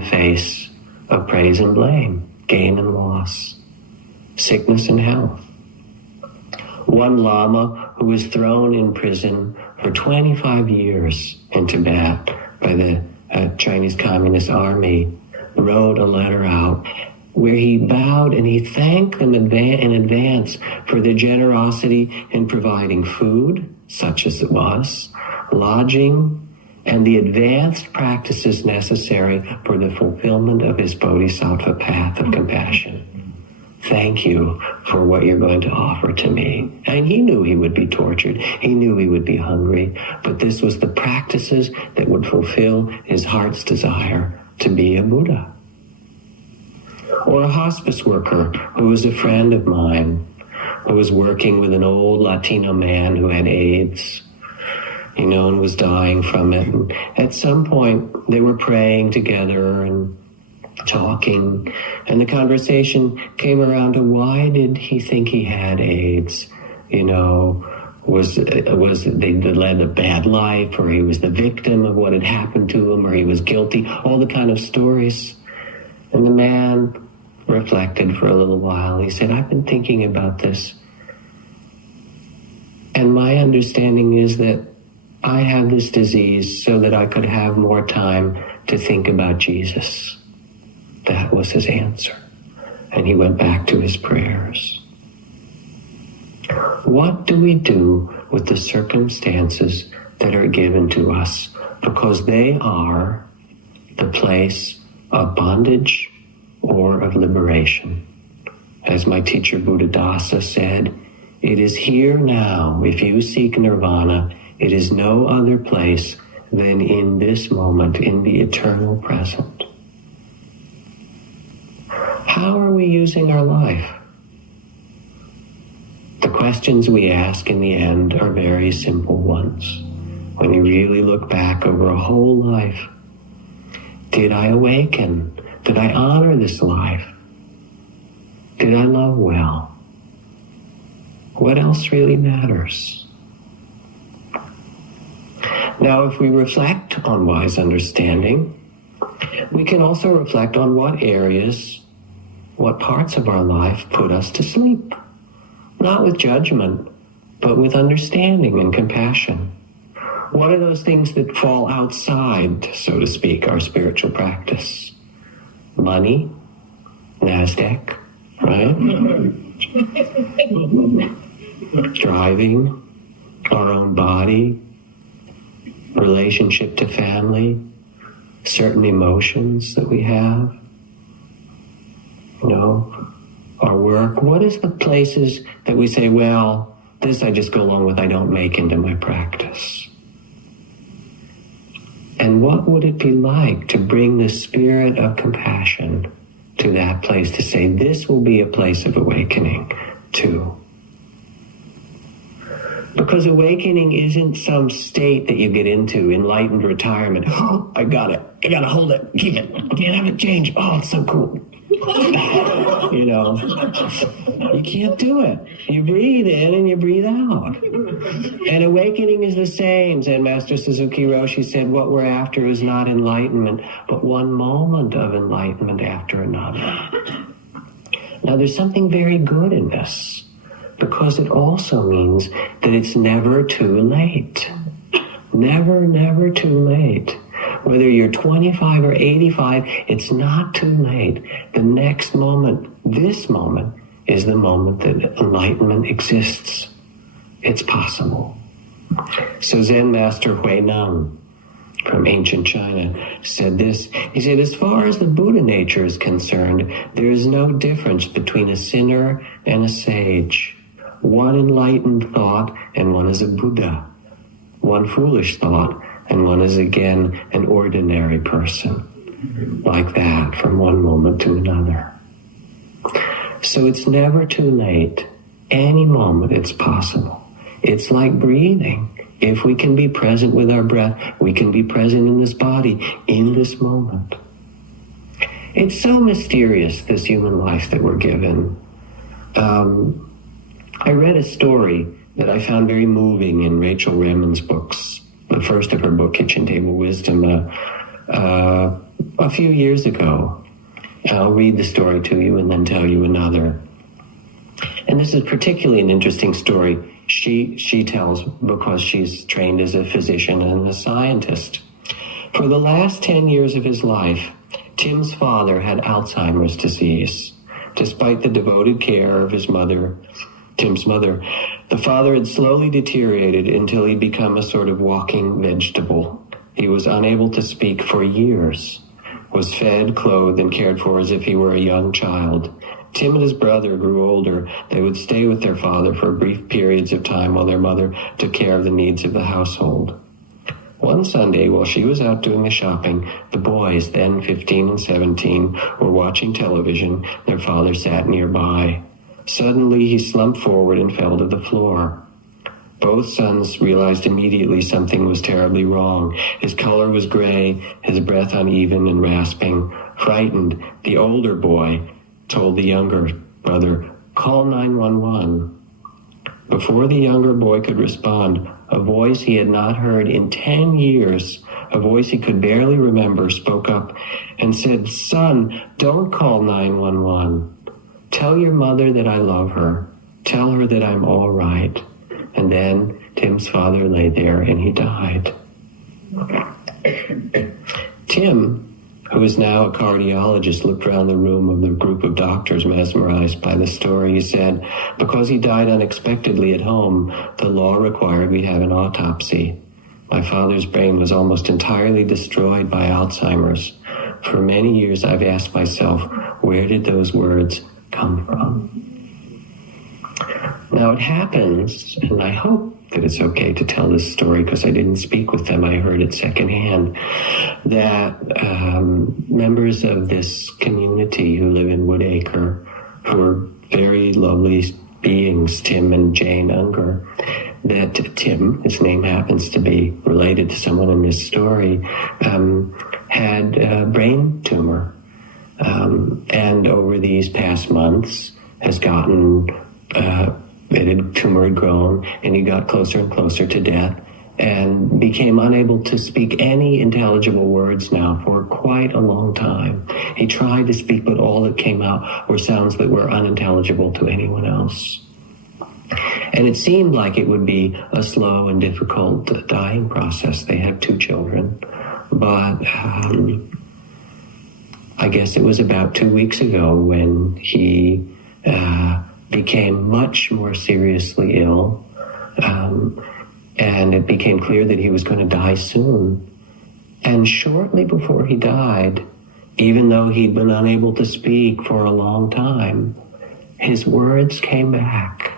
the face of praise and blame, gain and loss, sickness and health. One Lama who was thrown in prison for 25 years in Tibet by the Chinese Communist Army wrote a letter out where he bowed and he thanked them in advance for their generosity in providing food, such as it was, lodging, and the advanced practices necessary for the fulfillment of his bodhisattva path of compassion. Thank you for what you're going to offer to me. And he knew he would be tortured. He knew he would be hungry. But this was the practices that would fulfill his heart's desire to be a Buddha. Or a hospice worker who was a friend of mine, who was working with an old Latino man who had AIDS, and was dying from it. And at some point, they were praying together and talking, and the conversation came around to why did he think he had AIDS? Was they led a bad life, or he was the victim of what had happened to him, or he was guilty, all the kind of stories. And the man reflected for a little while. He said, I've been thinking about this, and my understanding is that I had this disease so that I could have more time to think about Jesus. That was his answer. And he went back to his prayers. What do we do with the circumstances that are given to us? Because they are the place of bondage or of liberation. As my teacher Buddhadasa said, it is here now. If you seek nirvana, it is no other place than in this moment, in the eternal present. How are we using our life? The questions we ask in the end are very simple ones. When you really look back over a whole life, did I awaken? Did I honor this life? Did I love well? What else really matters? Now, if we reflect on wise understanding, we can also reflect on what areas, what parts of our life put us to sleep. Not with judgment, but with understanding and compassion. What are those things that fall outside, so to speak, our spiritual practice? Money, NASDAQ, right? Driving, our own body, relationship to family, certain emotions that we have, our work. What is the places that we say, well, this I just go along with, I don't make into my practice? And what would it be like to bring the spirit of compassion to that place, to say, this will be a place of awakening too? Because awakening isn't some state that you get into, enlightened retirement. Oh, I got it. I got to hold it. Keep it. I can't have it change. Oh, it's so cool. You can't do it. You breathe in and you breathe out. And awakening is the same. Zen Master Suzuki Roshi said, what we're after is not enlightenment, but one moment of enlightenment after another. Now, there's something very good in this, because it also means that it's never too late. Never, never too late. Whether you're 25 or 85, it's not too late. The next moment, this moment, is the moment that enlightenment exists. It's possible. So Zen Master Huineng from ancient China said this. He said, as far as the Buddha nature is concerned, there is no difference between a sinner and a sage. One enlightened thought and one is a Buddha. One foolish thought and one is again an ordinary person. Like that, from one moment to another. So it's never too late. Any moment it's possible. It's like breathing. If we can be present with our breath, we can be present in this body, in this moment. It's so mysterious, this human life that we're given. I read a story that I found very moving in Rachel Raymond's books. The first of her book, Kitchen Table Wisdom. a few years ago. I'll read the story to you and then tell you another. And this is particularly an interesting story she tells because she's trained as a physician and a scientist. For the last 10 years of his life, Tim's father had Alzheimer's disease. Despite the devoted care of his mother, Tim's mother, the father had slowly deteriorated until he'd become a sort of walking vegetable. He was unable to speak for years, was fed, clothed, and cared for as if he were a young child. Tim and his brother grew older. They would stay with their father for brief periods of time while their mother took care of the needs of the household. One Sunday, while she was out doing the shopping, the boys, then 15 and 17, were watching television. Their father sat nearby. Suddenly, he slumped forward and fell to the floor. Both sons realized immediately something was terribly wrong. His color was gray, his breath uneven and rasping. Frightened, the older boy told the younger brother, "Call 911. Before the younger boy could respond, a voice he had not heard in 10 years, a voice he could barely remember, spoke up and said, "Son, don't call 911. Tell your mother that I love her. Tell her that I'm all right." And then Tim's father lay there and he died. Tim, who is now a cardiologist, looked around the room of the group of doctors mesmerized by the story. He said, because he died unexpectedly at home, the law required we have an autopsy. My father's brain was almost entirely destroyed by Alzheimer's. For many years I've asked myself, where did those words come from? Now it happens, and I hope that it's okay to tell this story because I didn't speak with them, I heard it secondhand, that members of this community who live in Woodacre, who are very lovely beings, Tim and Jane Unger, that Tim, his name happens to be related to someone in this story, had a brain tumor. And over these past months has gotten... the tumor had grown, and he got closer and closer to death and became unable to speak any intelligible words now for quite a long time. He tried to speak, but all that came out were sounds that were unintelligible to anyone else. And it seemed like it would be a slow and difficult dying process. They have 2 children. But I guess it was about 2 weeks ago when he... became much more seriously ill, and it became clear that he was going to die soon. And shortly before he died, even though he'd been unable to speak for a long time, his words came back,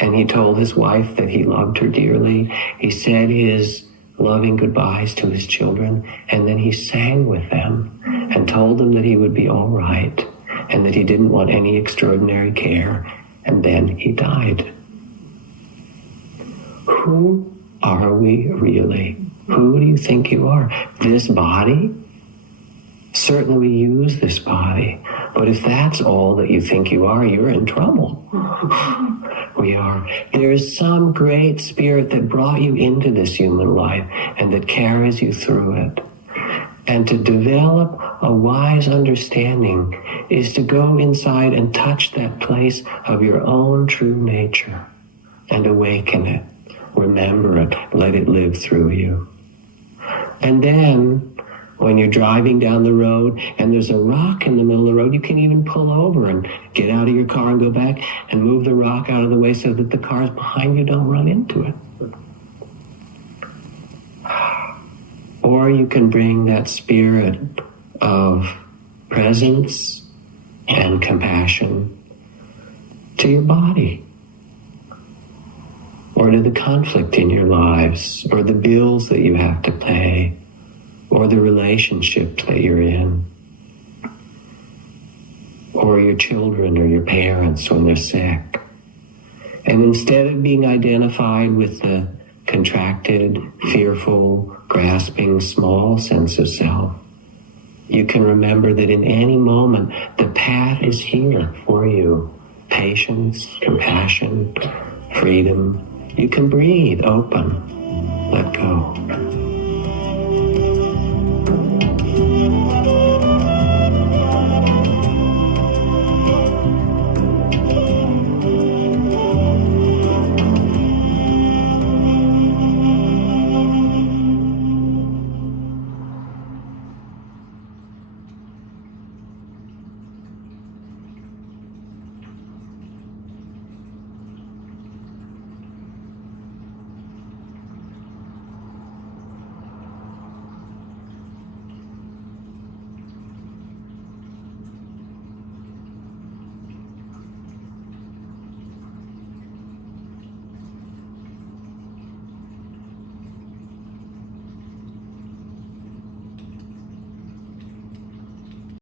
and he told his wife that he loved her dearly. He said his loving goodbyes to his children, and then he sang with them and told them that he would be all right and that he didn't want any extraordinary care. And then he died. Who are we really? Who do you think you are? This body? Certainly we use this body. But if that's all that you think you are, you're in trouble. We are. There is some great spirit that brought you into this human life and that carries you through it. And to develop a wise understanding is to go inside and touch that place of your own true nature and awaken it. Remember it. Let it live through you. And then when you're driving down the road and there's a rock in the middle of the road, you can even pull over and get out of your car and go back and move the rock out of the way so that the cars behind you don't run into it. Or you can bring that spirit of presence and compassion to your body, or to the conflict in your lives, or the bills that you have to pay, or the relationships that you're in, or your children or your parents when they're sick. And instead of being identified with the contracted, fearful, grasping, small sense of self, you can remember that in any moment, the path is here for you. Patience, compassion, freedom. You can breathe open. Let go.